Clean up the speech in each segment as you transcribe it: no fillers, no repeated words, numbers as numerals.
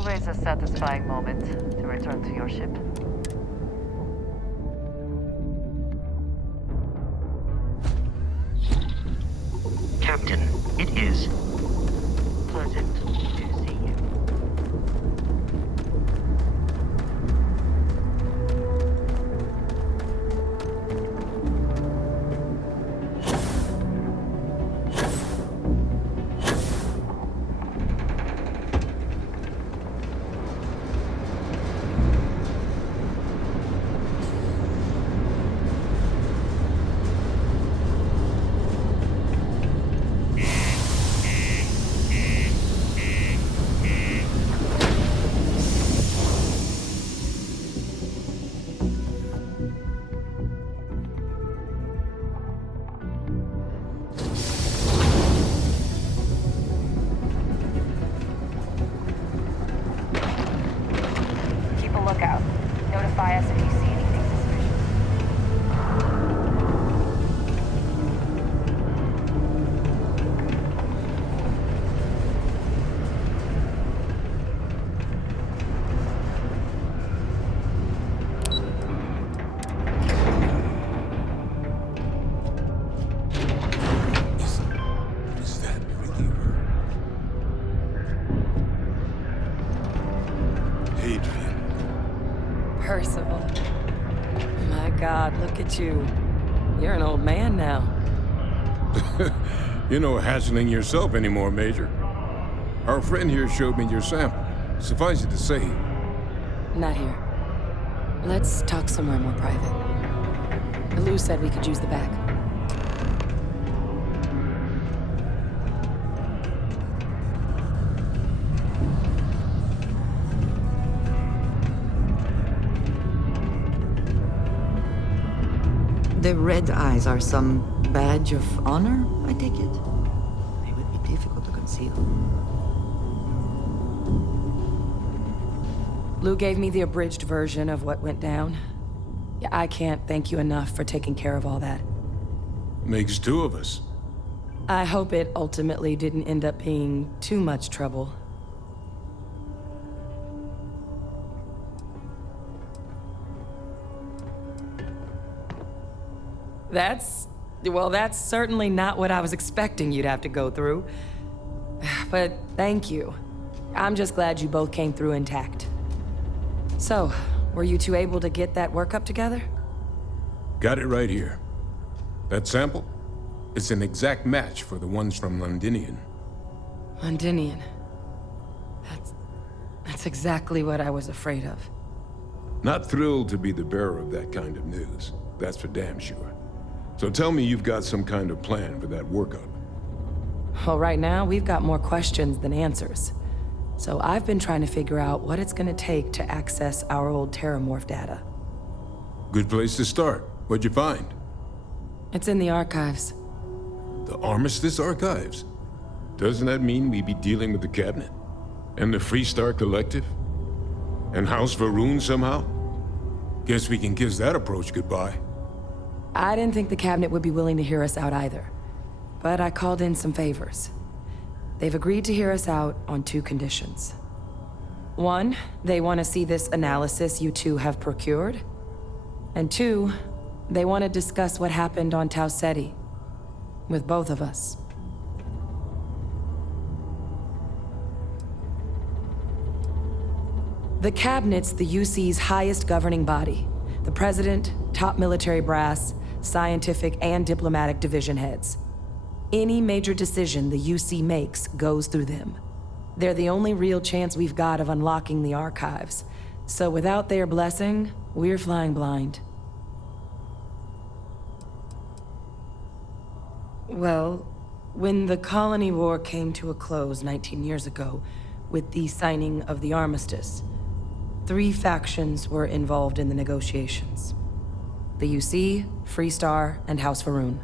always a satisfying moment to return to your ship. Captain, it is pleasant to see you. Lookout. Notify us if you see anything suspicious. Is that really her? Adrian. Percival. My God, look at you. You're an old man now. You're no hassling yourself anymore, Major. Our friend here showed me your sample. Suffice it to say, Not here. Let's talk somewhere more private. Lou said we could use the back. The red eyes are some badge of honor, I take it? They would be difficult to conceal. Lou gave me the abridged version of what went down. Yeah, I can't thank you enough for taking care of all that. makes two of us. I hope it ultimately didn't end up being too much trouble. That's certainly not what I was expecting you'd have to go through. But thank you. I'm just glad you both came through intact. So, were you two able to get that workup together? Got it right here. That sample? It's an exact match for the ones from Londinian. Londinian. That's exactly what I was afraid of. Not thrilled to be the bearer of that kind of news. That's for damn sure. So tell me you've got some kind of plan for that workup. Well, right now, we've got more questions than answers. So I've been trying to figure out what it's gonna take to access our old Terramorph data. Good place to start. What'd you find? It's in the archives. The Armistice Archives? Doesn't that mean we be dealing with the Cabinet? And the Freestar Collective? And House Varun somehow? Guess we can kiss that approach goodbye. I didn't think the Cabinet would be willing to hear us out either. But I called in some favors. They've agreed to hear us out on two conditions. One, they want to see this analysis you two have procured. And two, they want to discuss what happened on Tau Ceti. With both of us. The Cabinet's the UC's highest governing body. The President, top military brass, scientific and diplomatic division heads. Any major decision the UC makes goes through them. They're the only real chance we've got of unlocking the archives. So without their blessing, we're flying blind. Well, when the Colony War came to a close 19 years ago, with the signing of the armistice, 3 factions were involved in the negotiations. The UC, Freestar, and House Varun.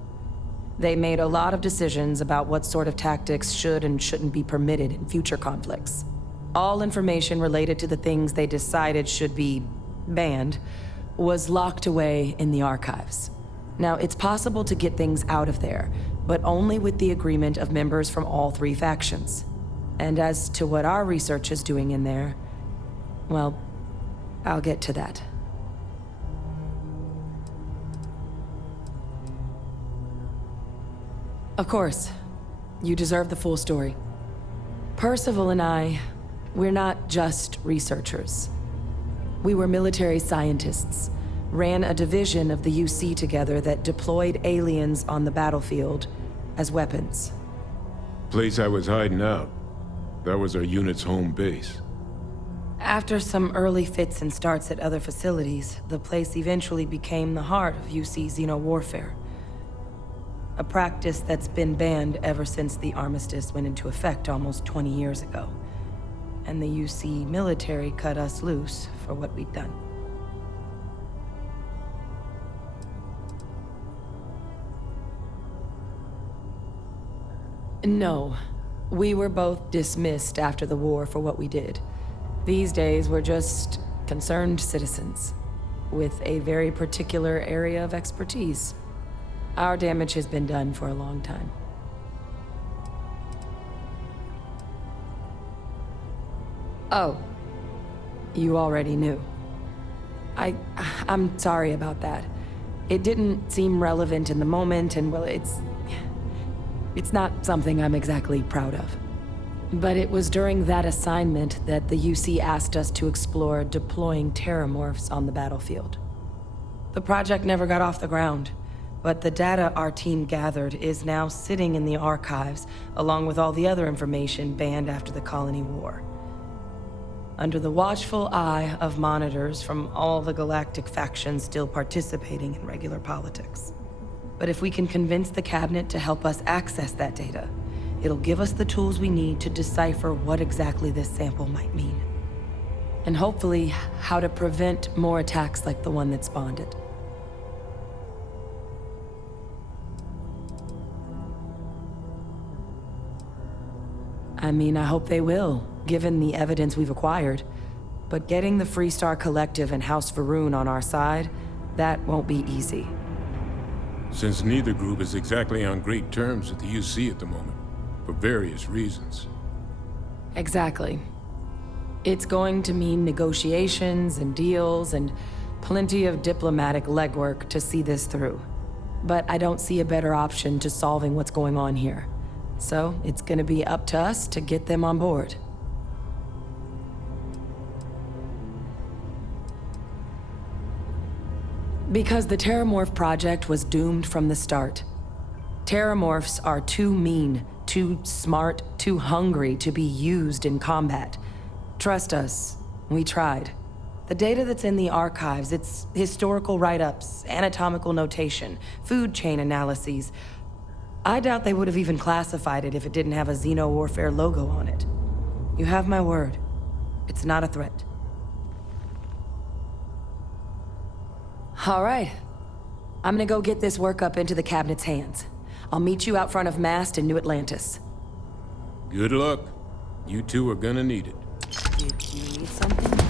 They made a lot of decisions about what sort of tactics should and shouldn't be permitted in future conflicts. All information related to the things they decided should be banned was locked away in the archives. Now, it's possible to get things out of there, but only with the agreement of members from all 3 factions. And as to what our research is doing in there, Well, I'll get to that. Of course, you deserve the full story. Percival and I, we're not just researchers. We were military scientists, ran a division of the UC together that deployed aliens on the battlefield as weapons. Place I was hiding out. That was our unit's home base. After some early fits and starts at other facilities, the place eventually became the heart of UC xeno-warfare. A practice that's been banned ever since the armistice went into effect almost 20 years ago. And the UC military cut us loose for what we'd done. No. We were both dismissed after the war for what we did. These days, we're just concerned citizens with a very particular area of expertise. Our damage has been done for a long time. Oh. You already knew. I'm sorry about that. It didn't seem relevant in the moment, and well, it's not something I'm exactly proud of. But it was during that assignment that the UC asked us to explore deploying terramorphs on the battlefield. The project never got off the ground, but the data our team gathered is now sitting in the archives, along with all the other information banned after the Colony War. Under the watchful eye of monitors from all the galactic factions still participating in regular politics. But if we can convince the cabinet to help us access that data, it'll give us the tools we need to decipher what exactly this sample might mean. And hopefully, how to prevent more attacks like the one that spawned it. I mean, I hope they will, given the evidence we've acquired. But getting the Freestar Collective and House Varun on our side, that won't be easy. Since neither group is exactly on great terms with the UC at the moment, for various reasons. Exactly. It's going to mean negotiations and deals and plenty of diplomatic legwork to see this through. But I don't see a better option to solving what's going on here. So it's gonna be up to us to get them on board. Because the Terramorph project was doomed from the start. Terramorphs are too mean, too smart, too hungry to be used in combat. Trust us, we tried. The data that's in the archives, it's historical write-ups, anatomical notation, food chain analyses. I doubt they would have even classified it if it didn't have a Xeno-warfare logo on it. You have my word. It's not a threat. All right. I'm gonna go get this work up into the cabinet's hands. I'll meet you out front of Mast in New Atlantis. Good luck. You two are gonna need it. You need something?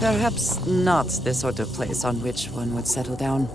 Perhaps not the sort of place on which one would settle down.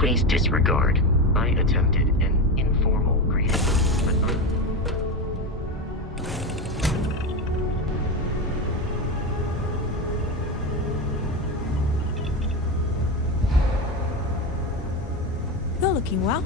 Please disregard. I attempted an informal greeting, but You're looking well.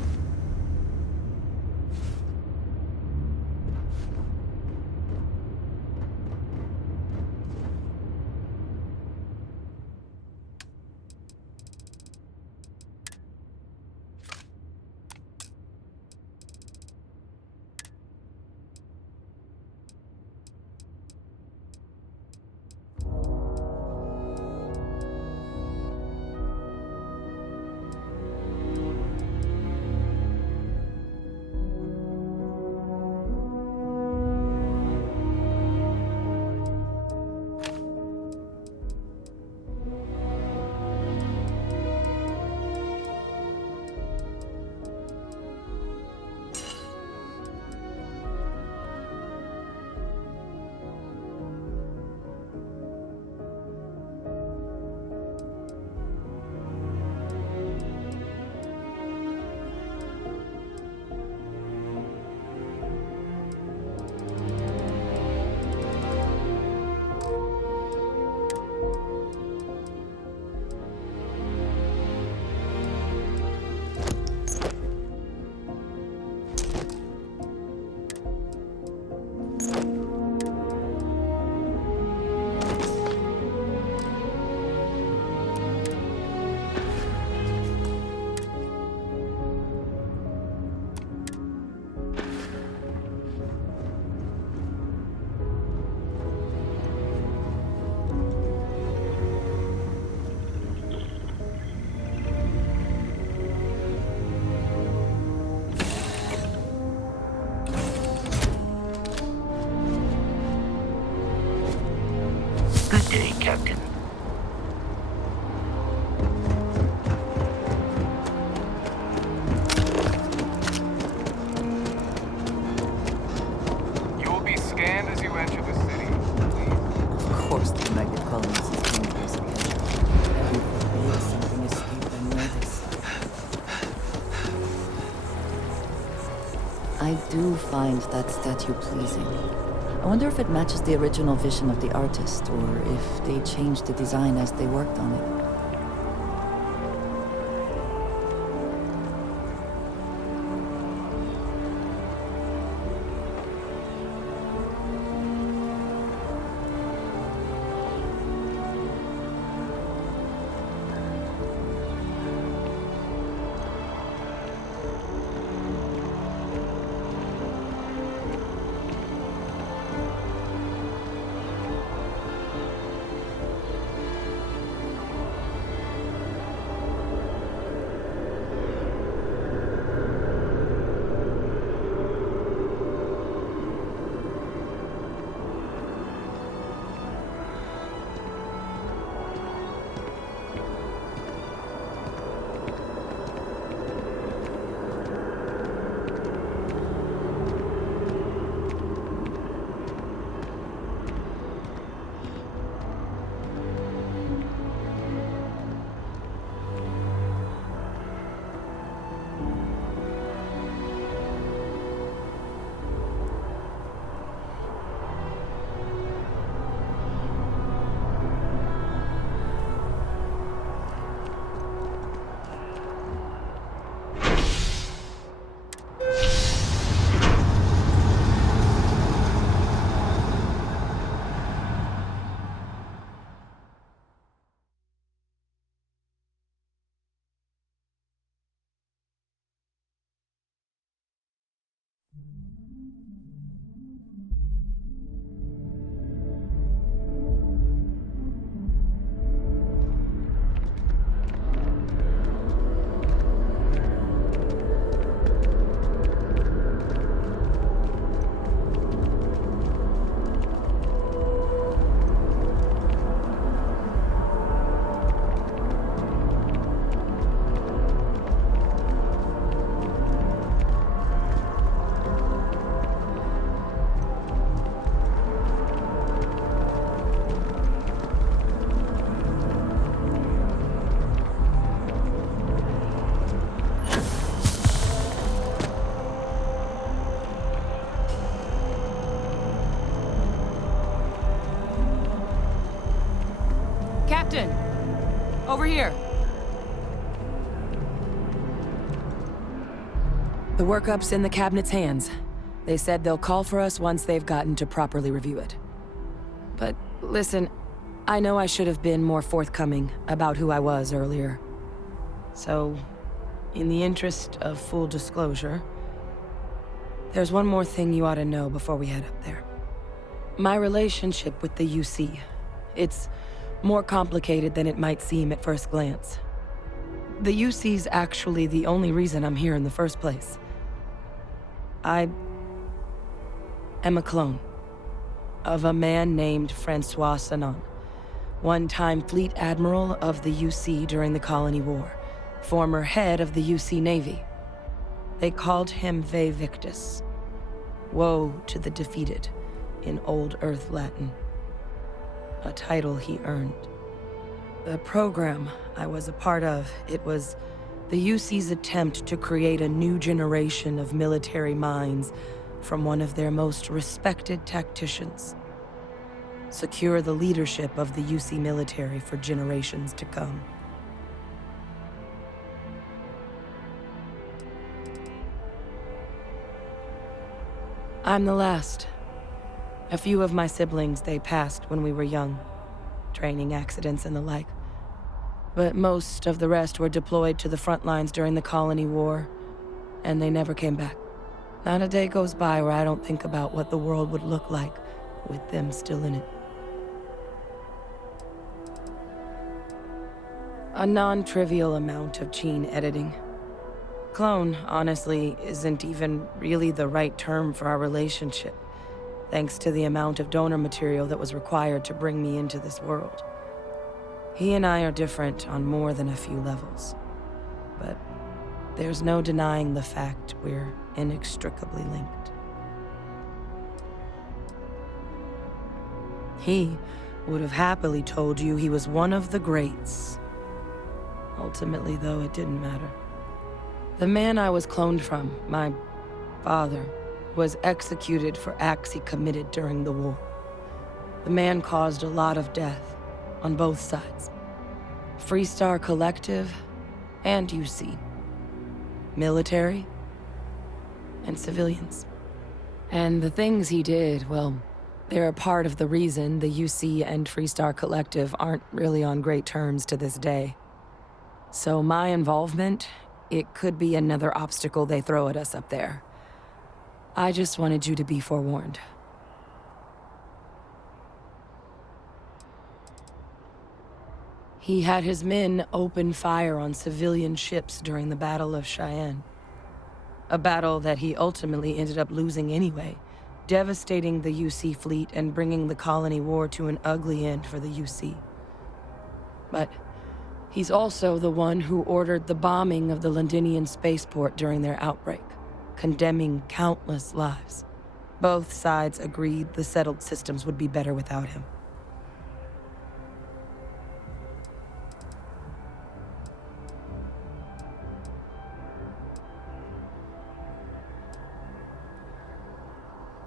good day, Captain. You will be scanned as you enter the city. Of course, the magnet colonies is dangerous again. Heaven forbid something escaped unnoticed. I do find that statue pleasing. I wonder if it matches the original vision of the artist, or if they changed the design as they worked on it. Captain! Over here! The workup's in the Cabinet's hands. They said they'll call for us once they've gotten to properly review it. But listen, I know I should have been more forthcoming about who I was earlier. So, in the interest of full disclosure, there's one more thing you ought to know before we head up there. My relationship with the UC, it's more complicated than it might seem at first glance. The UC's actually the only reason I'm here in the first place. I am a clone of a man named Francois Sanon, one-time fleet admiral of the UC during the Colony War, former head of the UC Navy. They called him Ve Victus, woe to the defeated, in Old Earth Latin, a title he earned. The program I was a part of, it was the UC's attempt to create a new generation of military minds from one of their most respected tacticians. Secure the leadership of the UC military for generations to come. I'm the last. A few of my siblings, they passed when we were young. Training accidents and the like. But most of the rest were deployed to the front lines during the Colony War, and they never came back. Not a day goes by where I don't think about what the world would look like with them still in it. A non-trivial amount of gene editing. Clone, honestly, isn't even really the right term for our relationship, thanks to the amount of donor material that was required to bring me into this world. He and I are different on more than a few levels, but there's no denying the fact we're inextricably linked. He would have happily told you he was one of the greats. Ultimately, though, it didn't matter. The man I was cloned from, my father, was executed for acts he committed during the war. The man caused a lot of death, on both sides. Freestar Collective and UC. Military and civilians. And the things he did, well, they're a part of the reason the UC and Freestar Collective aren't really on great terms to this day. So my involvement, it could be another obstacle they throw at us up there. I just wanted you to be forewarned. He had his men open fire on civilian ships during the Battle of Cheyenne. A battle that he ultimately ended up losing anyway, devastating the UC fleet and bringing the Colony War to an ugly end for the UC. But he's also the one who ordered the bombing of the Londinian spaceport during their outbreak, condemning countless lives. Both sides agreed the settled systems would be better without him.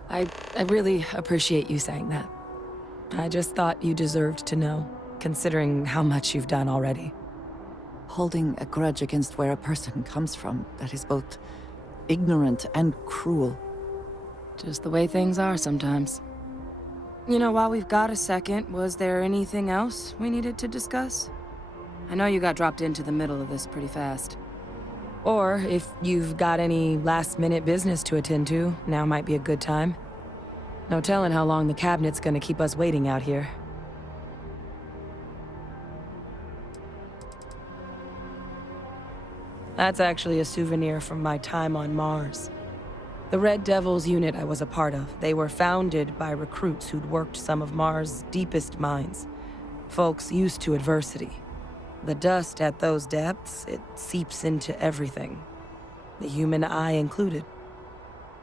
I really appreciate you saying that. I just thought you deserved to know, considering how much you've done already. Holding a grudge against where a person comes from, that is both ignorant and cruel. Just the way things are sometimes. You know, while we've got a second, was there anything else we needed to discuss? I know you got dropped into the middle of this pretty fast. Or if you've got any last-minute business to attend to, now might be a good time. No telling how long the Cabinet's gonna keep us waiting out here. That's actually a souvenir from my time on Mars. The Red Devils unit I was a part of, they were founded by recruits who'd worked some of Mars' deepest mines. Folks used to adversity. The dust at those depths, it seeps into everything. The human eye included.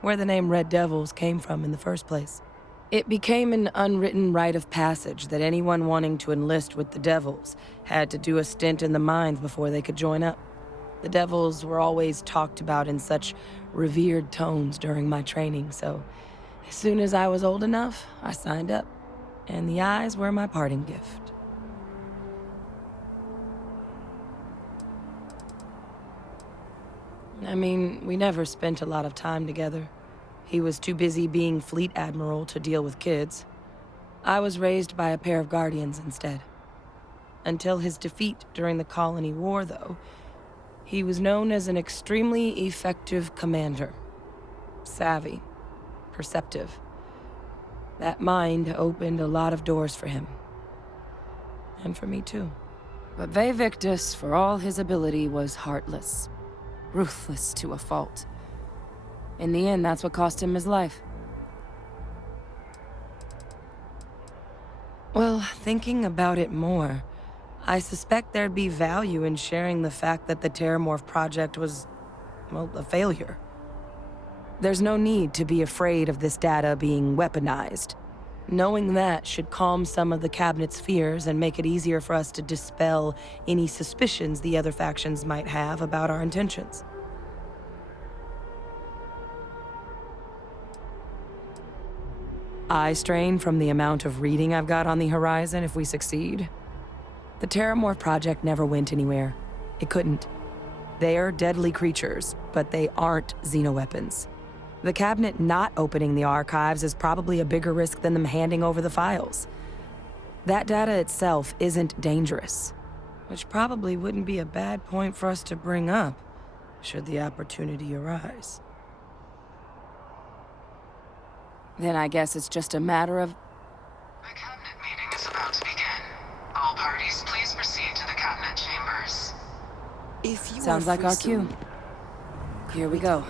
Where the name Red Devils came from in the first place. It became an unwritten rite of passage that anyone wanting to enlist with the Devils had to do a stint in the mines before they could join up. The Devils were always talked about in such revered tones during my training, so as soon as I was old enough, I signed up. And the eyes were my parting gift. I mean, we never spent a lot of time together. He was too busy being Fleet Admiral to deal with kids. I was raised by a pair of guardians instead. Until his defeat during the Colony War, though, he was known as an extremely effective commander. Savvy. Perceptive. That mind opened a lot of doors for him. And for me, too. But Ve Victus, for all his ability, was heartless. Ruthless to a fault. In the end, that's what cost him his life. Well, thinking about it more, I suspect there'd be value in sharing the fact that the Terramorph project was, well, a failure. There's no need to be afraid of this data being weaponized. Knowing that should calm some of the Cabinet's fears and make it easier for us to dispel any suspicions the other factions might have about our intentions. Eye strain from the amount of reading I've got on the horizon if we succeed. The Terramorph project never went anywhere. It couldn't. They're deadly creatures, but they aren't xenoweapons. The Cabinet not opening the archives is probably a bigger risk than them handing over the files. That data itself isn't dangerous, which probably wouldn't be a bad point for us to bring up, should the opportunity arise. Then I guess it's just a matter of... The Cabinet meeting is about to begin. All parties, please proceed to the Cabinet chambers. If you Sounds like our cue. Here we go.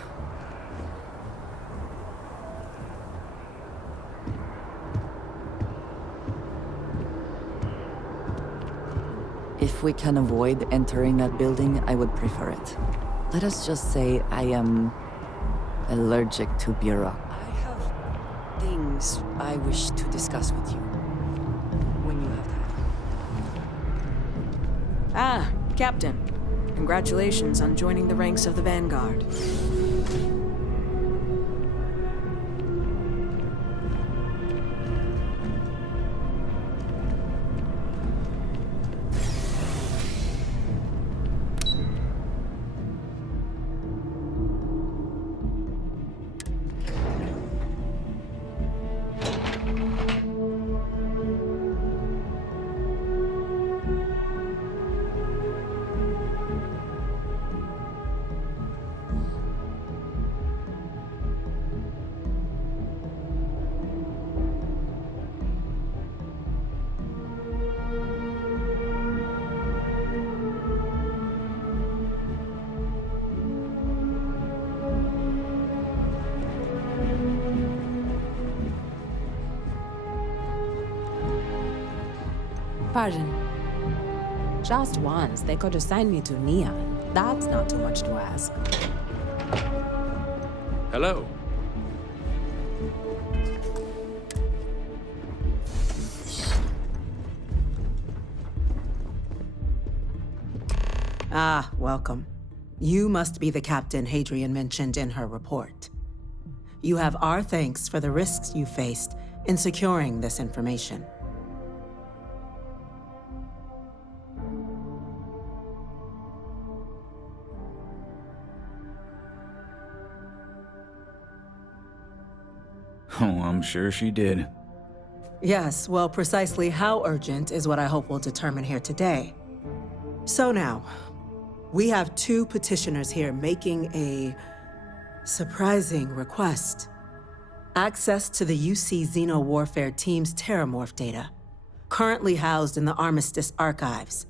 If we can avoid entering that building, I would prefer it. Let us just say I am allergic to bureaucracy. I have things I wish to discuss with you. When you have time. Ah, Captain. Congratulations on joining the ranks of the Vanguard. Pardon. Just once, they could assign me to Neon. That's not too much to ask. Hello. Ah, welcome. You must be the captain Hadrian mentioned in her report. You have our thanks for the risks you faced in securing this information. Oh, I'm sure she did. Yes, well, precisely how urgent is what I hope we'll determine here today. So now, we have two petitioners here making a surprising request. Access to the UC Xeno Warfare Team's Terramorph data, currently housed in the Armistice archives.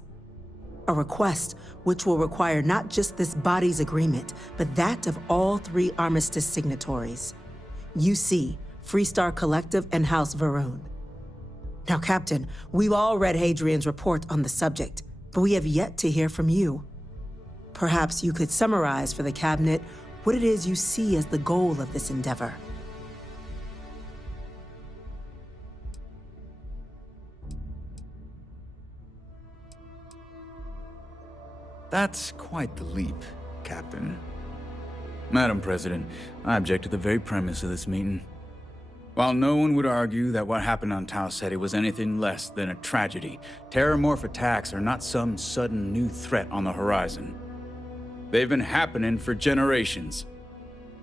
A request which will require not just this body's agreement, but that of all three Armistice signatories. UC, Freestar Collective, and House Varun. Now, Captain, we've all read Hadrian's report on the subject, but we have yet to hear from you. Perhaps you could summarize for the Cabinet what it is you see as the goal of this endeavor. That's quite the leap, Captain. Madam President, I object to the very premise of this meeting. While no one would argue that what happened on Tau Ceti was anything less than a tragedy, Terramorph attacks are not some sudden new threat on the horizon. They've been happening for generations.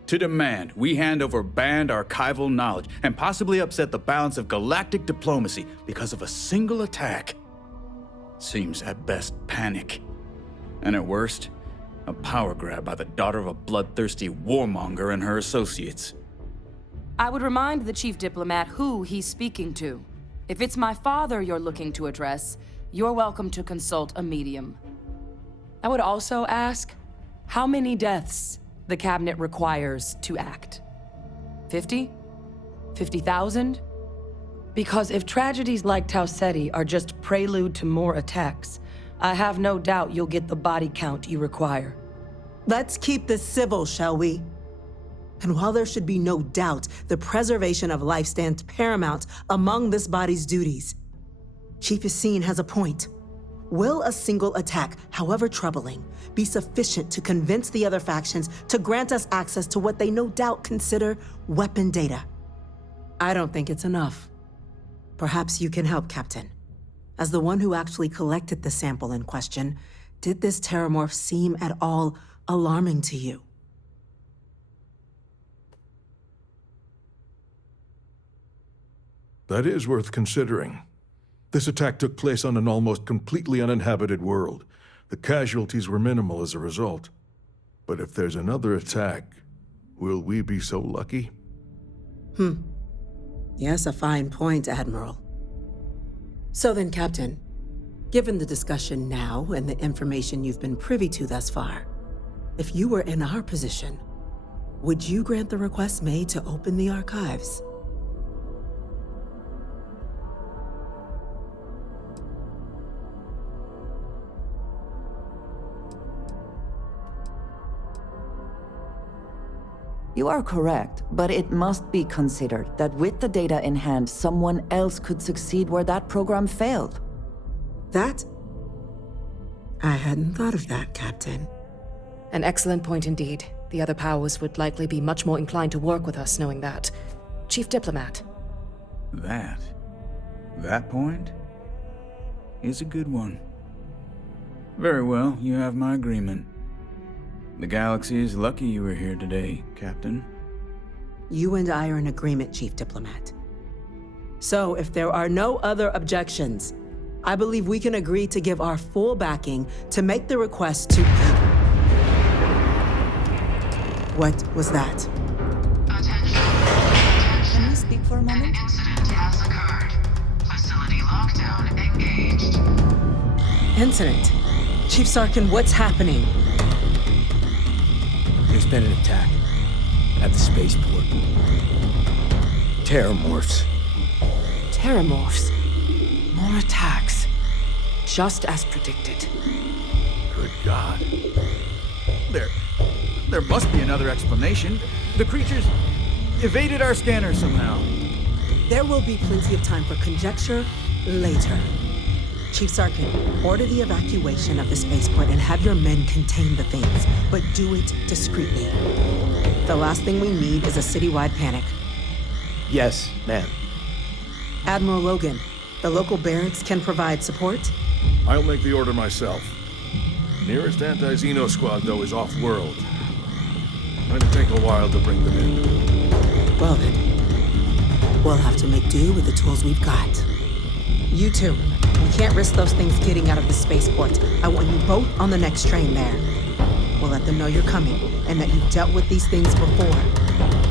To demand we hand over banned archival knowledge and possibly upset the balance of galactic diplomacy because of a single attack seems at best panic. And at worst, a power grab by the daughter of a bloodthirsty warmonger and her associates. I would remind the chief diplomat who he's speaking to. If it's my father you're looking to address, you're welcome to consult a medium. I would also ask how many deaths the cabinet requires to act. 50? 50,000? Because if tragedies like Tau Ceti are just prelude to more attacks, I have no doubt you'll get the body count you require. Let's keep this civil, shall we? And while there should be no doubt the preservation of life stands paramount among this body's duties, Chief Yassine has a point. Will a single attack, however troubling, be sufficient to convince the other factions to grant us access to what they no doubt consider weapon data? I don't think it's enough. Perhaps you can help, Captain. As the one who actually collected the sample in question, did this terramorph seem at all alarming to you? That is worth considering. This attack took place on an almost completely uninhabited world. The casualties were minimal as a result. But if there's another attack, will we be so lucky? Yes, a fine point, Admiral. So then, Captain, given the discussion now and the information you've been privy to thus far, if you were in our position, would you grant the request made to open the archives? You are correct, but it must be considered that with the data in hand, someone else could succeed where that program failed. That? I hadn't thought of that, Captain. An excellent point indeed. The other powers would likely be much more inclined to work with us knowing that. Chief Diplomat. That point is a good one. Very well, you have my agreement. The galaxy is lucky you were here today, Captain. You and I are in agreement, Chief Diplomat. So, if there are no other objections, I believe we can agree to give our full backing to make the request to... What was that? Attention. Can you speak for a moment? An incident has occurred. Facility lockdown engaged. Incident? Chief Sarkin, what's happening? There's been an attack at the spaceport. Terramorphs. Terramorphs. More attacks. Just as predicted. Good God. There must be another explanation. The creatures evaded our scanner somehow. There will be plenty of time for conjecture later. Chief Sarkin, order the evacuation of the spaceport and have your men contain the things, but do it discreetly. The last thing we need is a citywide panic. Yes, ma'am. Admiral Logan, the local barracks can provide support? I'll make the order myself. Nearest anti-Xeno squad, though, is off-world. Might take a while to bring them in. Well then, we'll have to make do with the tools we've got. You two, we can't risk those things getting out of the spaceport. I want you both on the next train there. We'll let them know you're coming and that you've dealt with these things before.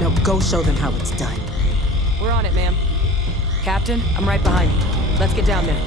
Now go show them how it's done. We're on it, ma'am. Captain, I'm right behind you. Let's get down there.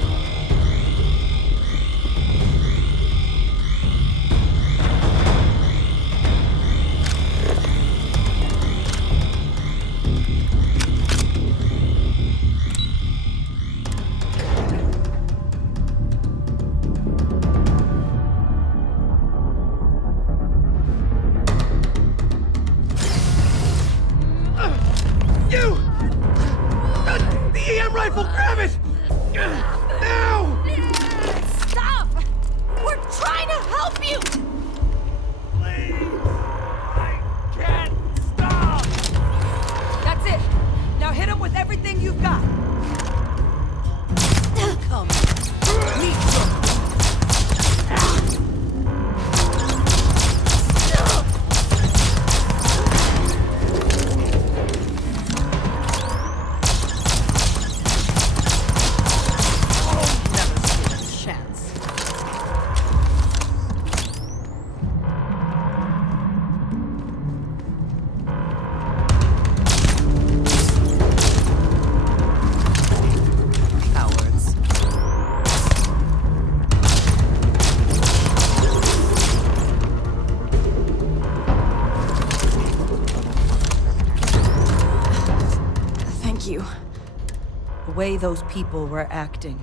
way those people were acting.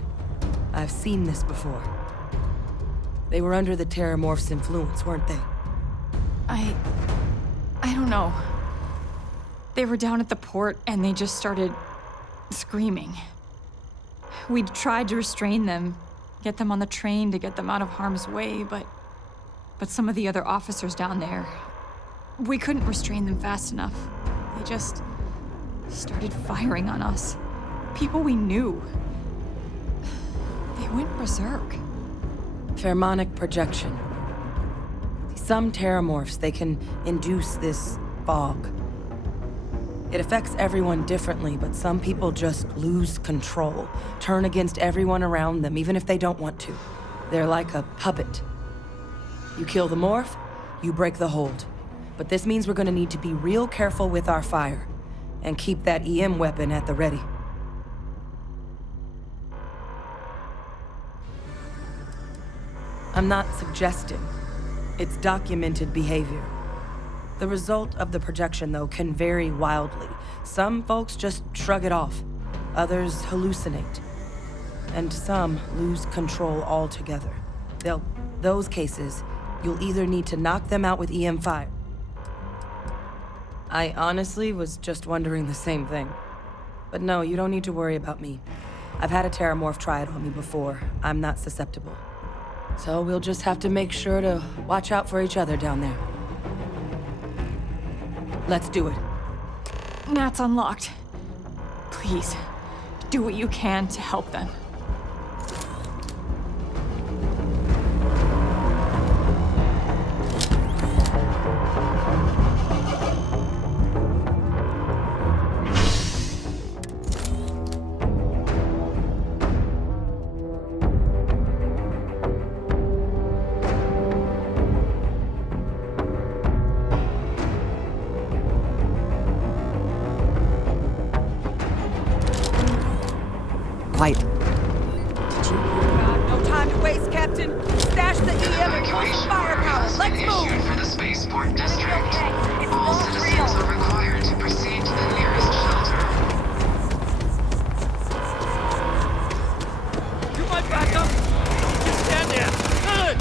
I've seen this before. They were under the Terramorph's influence, weren't they? I don't know. They were down at the port and they just started screaming. We'd tried to restrain them, get them on the train to get them out of harm's way, but some of the other officers down there, we couldn't restrain them fast enough. They just started firing on us. People we knew. They went berserk. Pheromonic projection. Some Terramorphs, they can induce this fog. It affects everyone differently, but some people just lose control, turn against everyone around them, even if they don't want to. They're like a puppet. You kill the morph, you break the hold. But this means we're gonna need to be real careful with our fire, and keep that EM weapon at the ready. I'm not suggesting. It's documented behavior. The result of the projection, though, can vary wildly. Some folks just shrug it off. Others hallucinate. And some lose control altogether. Those cases, you'll either need to knock them out with EM fire. I honestly was just wondering the same thing. But no, you don't need to worry about me. I've had a Terramorph try it on me before. I'm not susceptible. So we'll just have to make sure to watch out for each other down there. Let's do it. Nat's unlocked. Please, do what you can to help them. Quiet. No time to waste, Captain. Stash the EM and use firepower. Let's move. For the spaceport district. All citizens are required to proceed to the nearest shelter. You might back up. Don't just stand there. Good.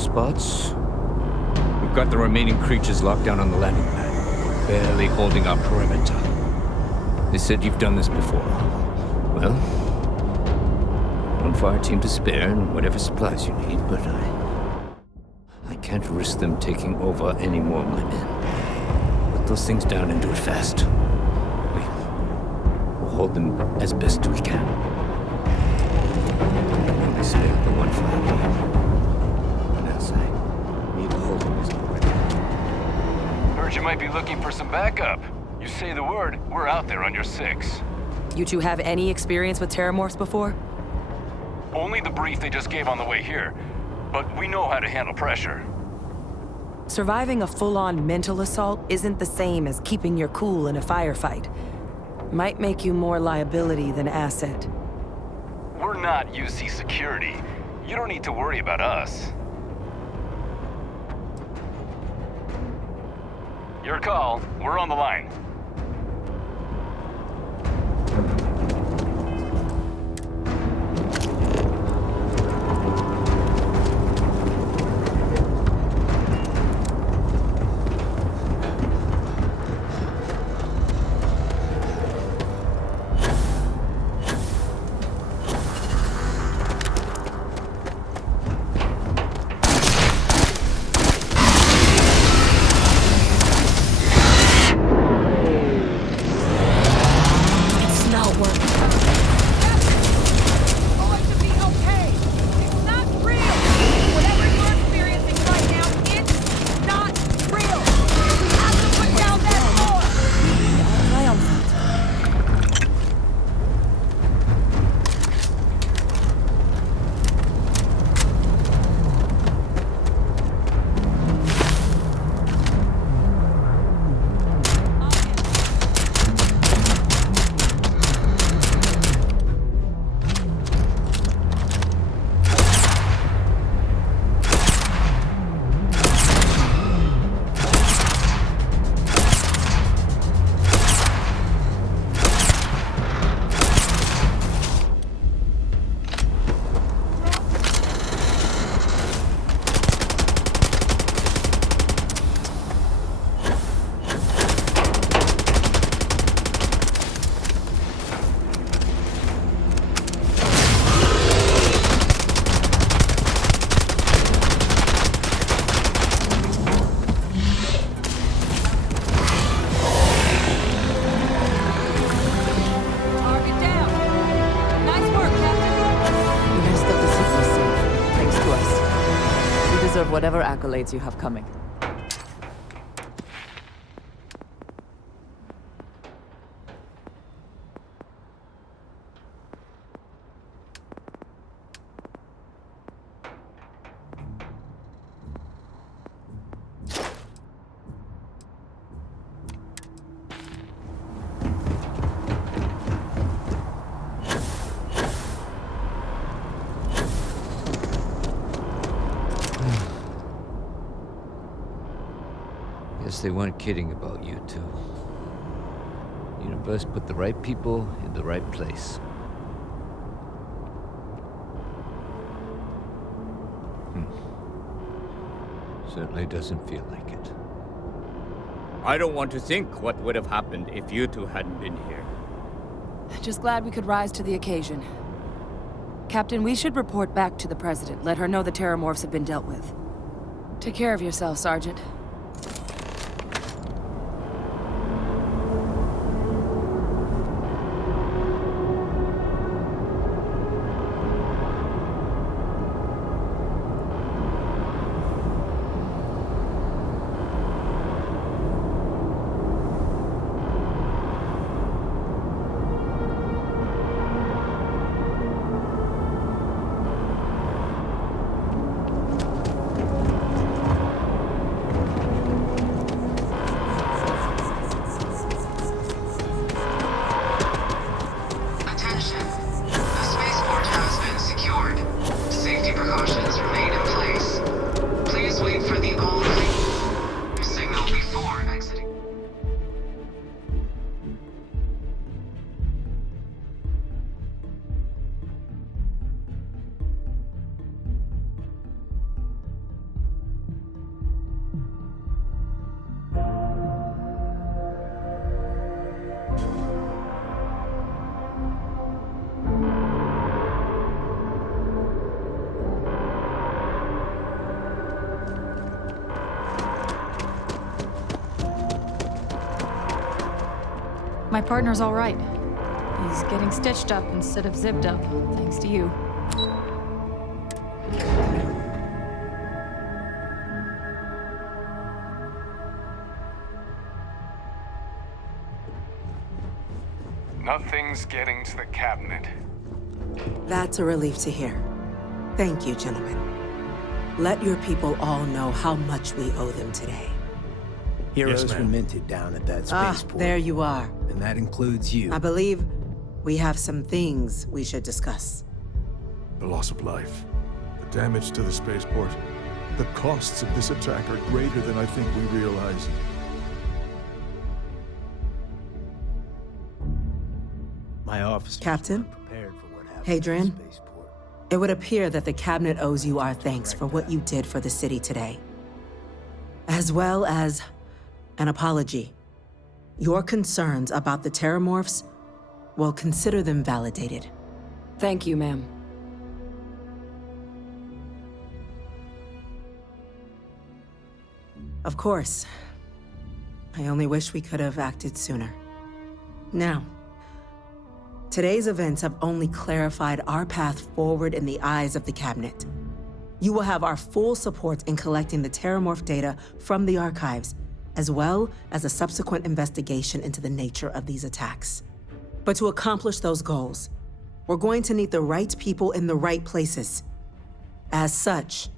Spots. We've got the remaining creatures locked down on the landing pad, barely holding our perimeter. They said you've done this before. Well, one fire team to spare and whatever supplies you need, but I can't risk them taking over any more of my men. Put those things down and do it fast. We'll hold them as best we can. Only spare the one fire team. Heard you might be looking for some backup. You say the word, we're out there on your 6. You two have any experience with Terramorphs before? Only the brief they just gave on the way here. But we know how to handle pressure. Surviving a full-on mental assault isn't the same as keeping your cool in a firefight. Might make you more liability than asset. We're not UC security. You don't need to worry about us. Your call. We're on the line. deserve whatever accolades you have coming. Guess they weren't kidding about you two. Universe put the right people in the right place. Certainly doesn't feel like it. I don't want to think what would have happened if you two hadn't been here. Just glad we could rise to the occasion. Captain, we should report back to the President. Let her know the Terramorphs have been dealt with. Take care of yourself, Sergeant. My partner's all right. He's getting stitched up instead of zipped up, thanks to you. Nothing's getting to the cabinet. That's a relief to hear. Thank you, gentlemen. Let your people all know how much we owe them today. Heroes were minted down at that spaceport. There you are. And that includes you. I believe we have some things we should discuss. The loss of life, the damage to the spaceport. The costs of this attack are greater than I think we realize. My office. Captain? Prepared for what happened. Hadrian, it would appear that the Cabinet owes you our thanks for what you did for the city today. As well as an apology. Your concerns about the Terramorphs, well, consider them validated. Thank you, ma'am. Of course. I only wish we could have acted sooner. Now, today's events have only clarified our path forward in the eyes of the Cabinet. You will have our full support in collecting the Terramorph data from the archives, as well as a subsequent investigation into the nature of these attacks. But to accomplish those goals, we're going to need the right people in the right places. As such,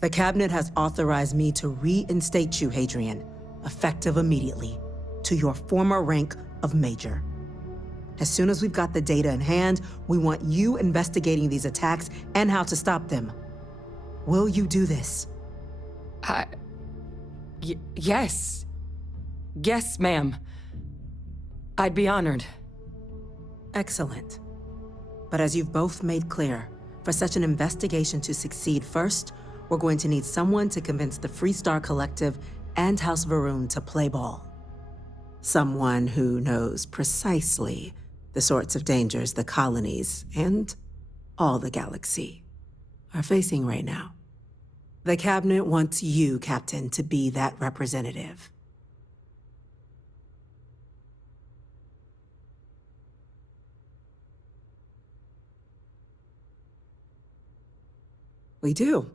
the Cabinet has authorized me to reinstate you, Hadrian, effective immediately, to your former rank of Major. As soon as we've got the data in hand, we want you investigating these attacks and how to stop them. Will you do this? Yes. Yes, ma'am. I'd be honored. Excellent. But as you've both made clear, for such an investigation to succeed first, we're going to need someone to convince the Freestar Collective and House Varun to play ball. Someone who knows precisely the sorts of dangers the colonies and all the galaxy are facing right now. The Cabinet wants you, Captain, to be that representative. We do.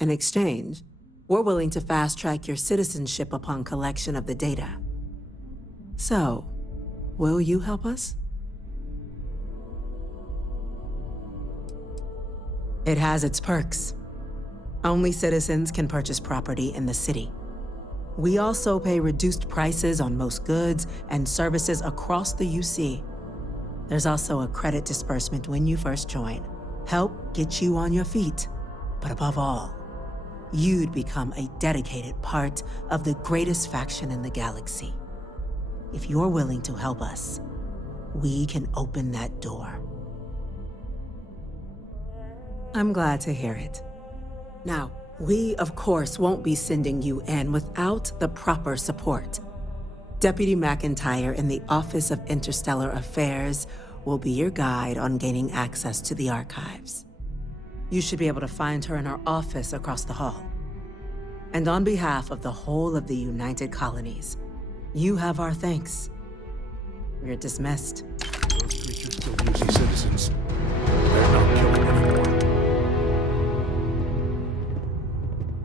In exchange, we're willing to fast-track your citizenship upon collection of the data. So, will you help us? It has its perks. Only citizens can purchase property in the city. We also pay reduced prices on most goods and services across the UC. There's also a credit disbursement when you first join. Help get you on your feet. But above all, you'd become a dedicated part of the greatest faction in the galaxy. If you're willing to help us, we can open that door. I'm glad to hear it. Now, we, of course, won't be sending you in without the proper support. Deputy McIntyre in the Office of Interstellar Affairs will be your guide on gaining access to the archives. You should be able to find her in her office across the hall. And on behalf of the whole of the United Colonies, you have our thanks. You're dismissed. Those creatures still UC citizens. They're not killing anymore.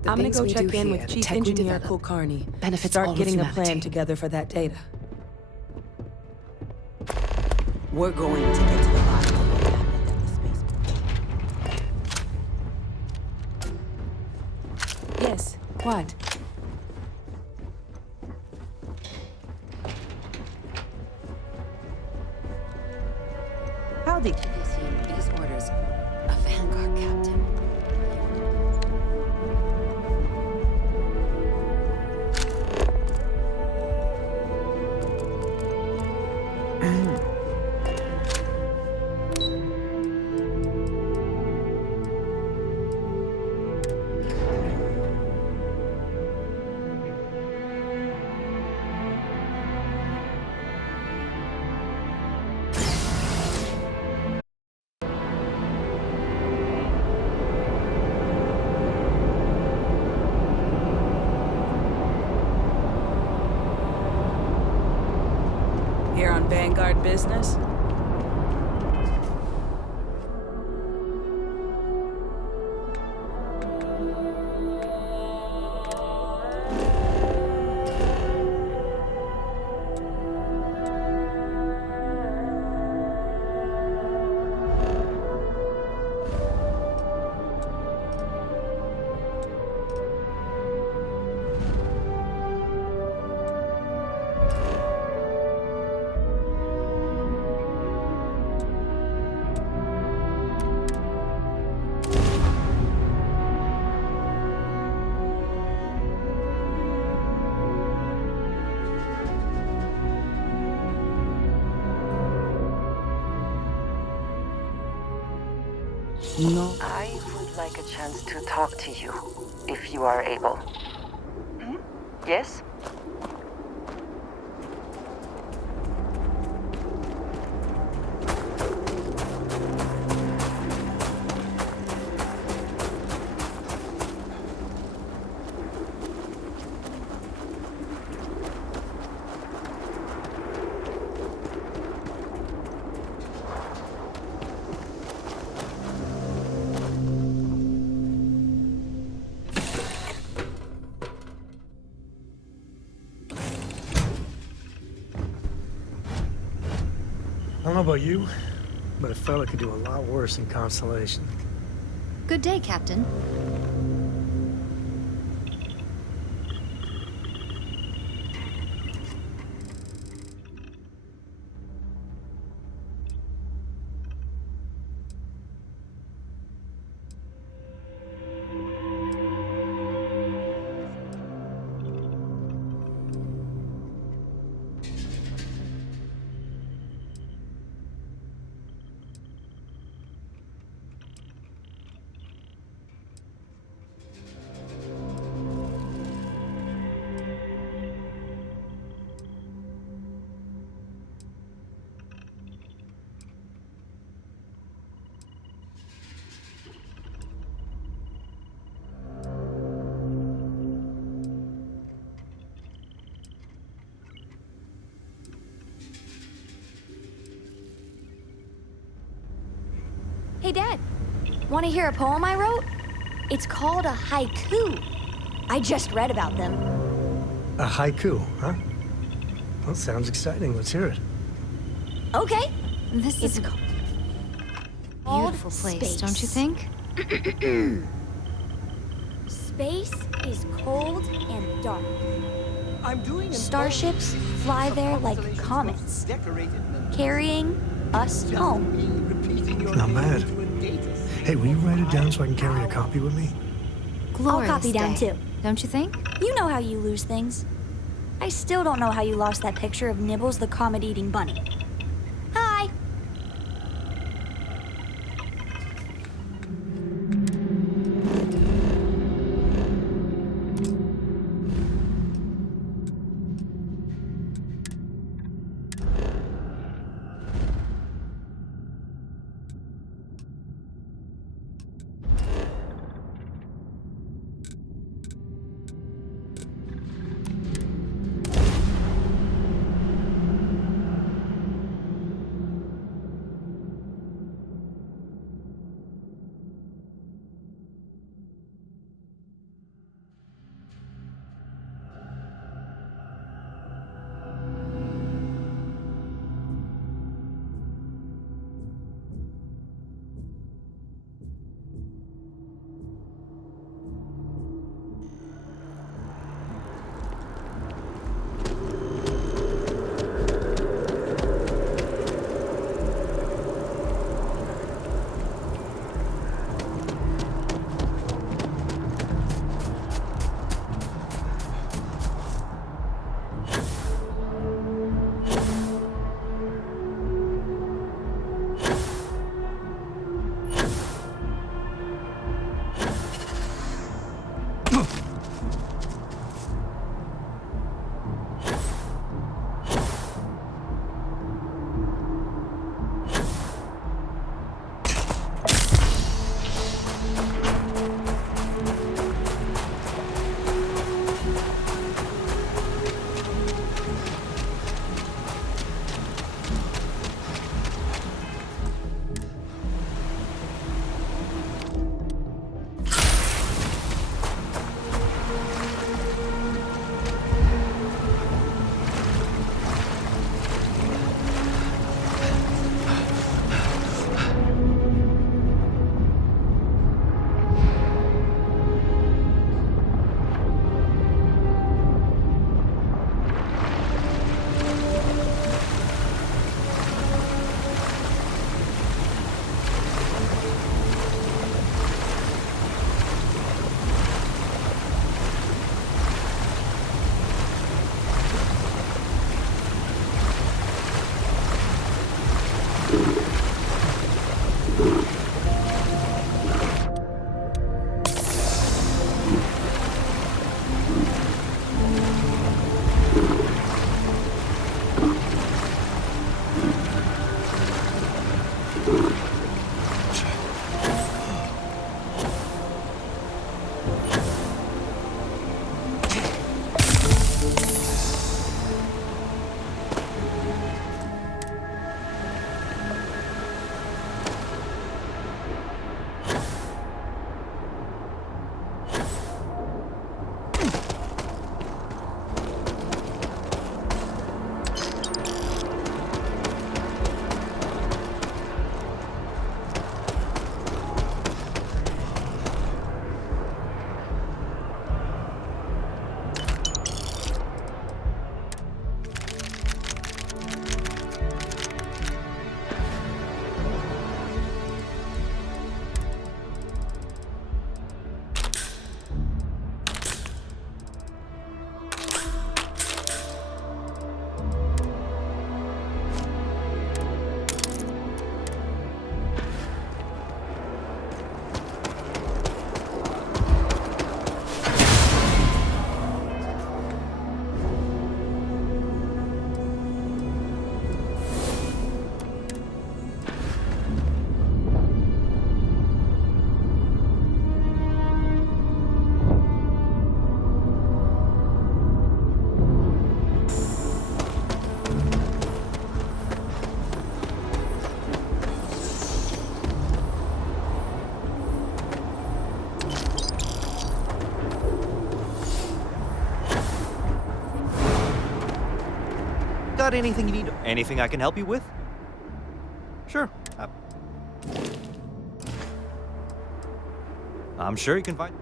I'm gonna go check in with Chief Engineer Kulkarni. Start getting a plan together for that data. We're going to get to the bottom of what happened at the spaceport. Yes, what? How did these orders? A Vanguard captain. Here on Vanguard business? No. I would like a chance to talk to you, if you are able. Yes? I don't know about you, but a fella could do a lot worse in Constellation. Good day, Captain. Hey, Dad. Want to hear a poem I wrote? It's called a haiku. I just read about them. A haiku, huh? Well, sounds exciting. Let's hear it. Okay. This is It's a called beautiful place, space. don't you think? Space is cold and dark. Starships fly there like comets, carrying us home. Not bad. Hey, will you write it down so I can carry a copy with me? I'll copy down day, too. Don't you think? You know how you lose things. I still don't know how you lost that picture of Nibbles the comet-eating bunny. Hi! got anything you need? Anything I can help you with? Sure. I'm sure you can find...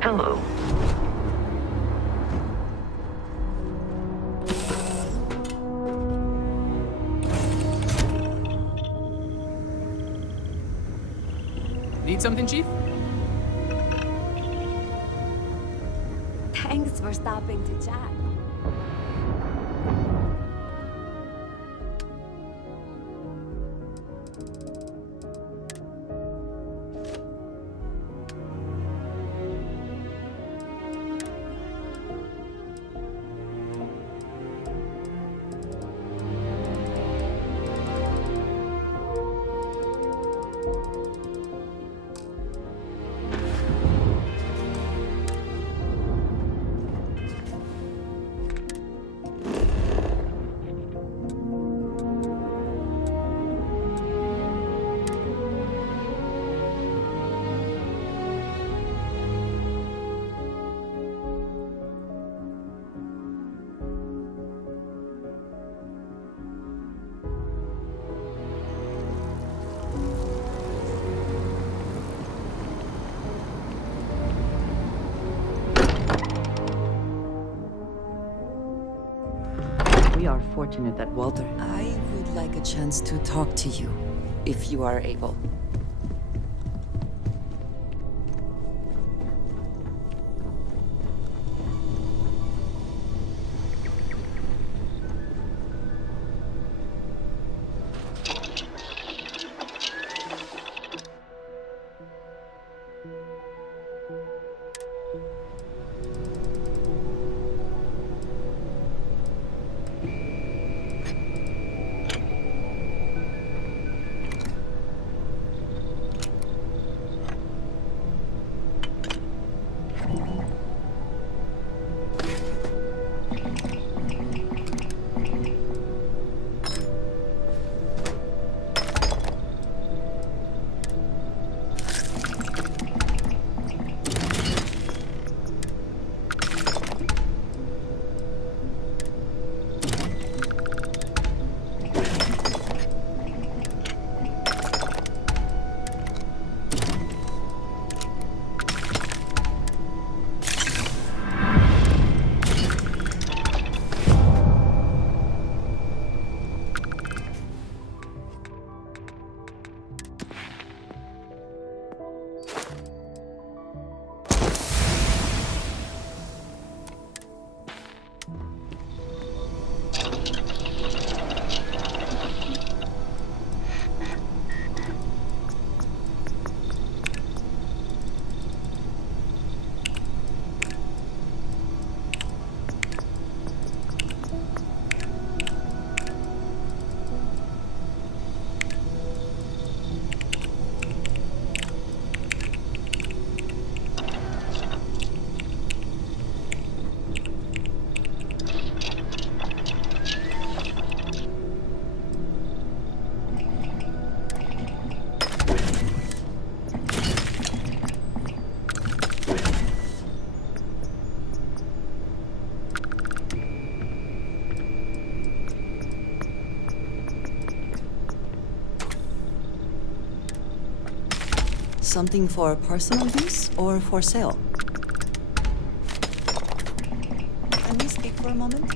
Hello. Need something, Chief? Thanks for stopping to chat. We are fortunate that Walter... I would like a chance to talk to you, if you are able. Something for personal use or for sale? Can we speak for a moment?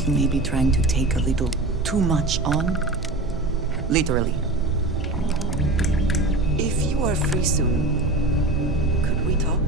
he may be trying to take a little too much on? Literally. If you are free soon, could we talk?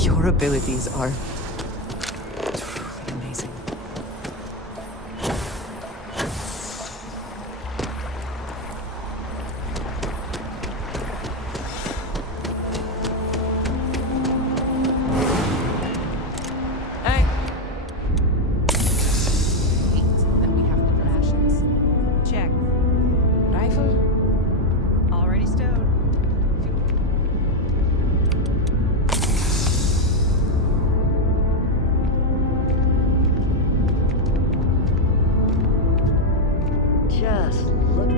Your abilities are truly amazing. Hey. Then we have the rations. Check. Rifle? Already stowed. Just look.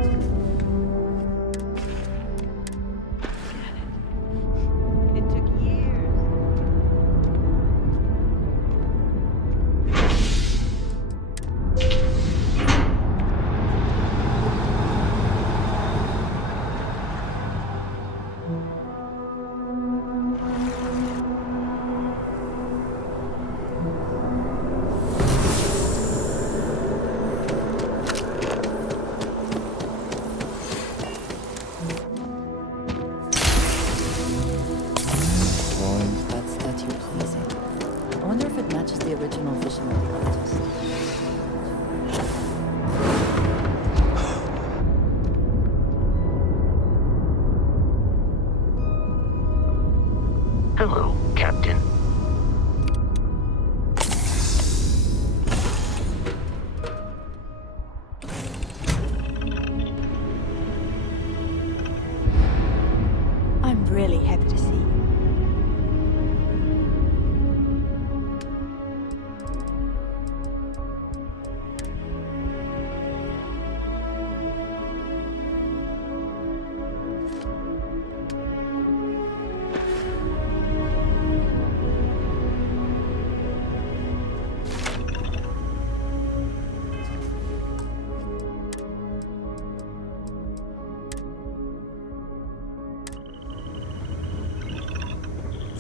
It took years. That statue pleasing. I wonder if it matches the original vision of the artist. Hello, Captain. I'm really happy to see you.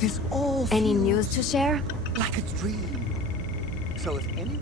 This all Any feels news to share? like a dream. So if any...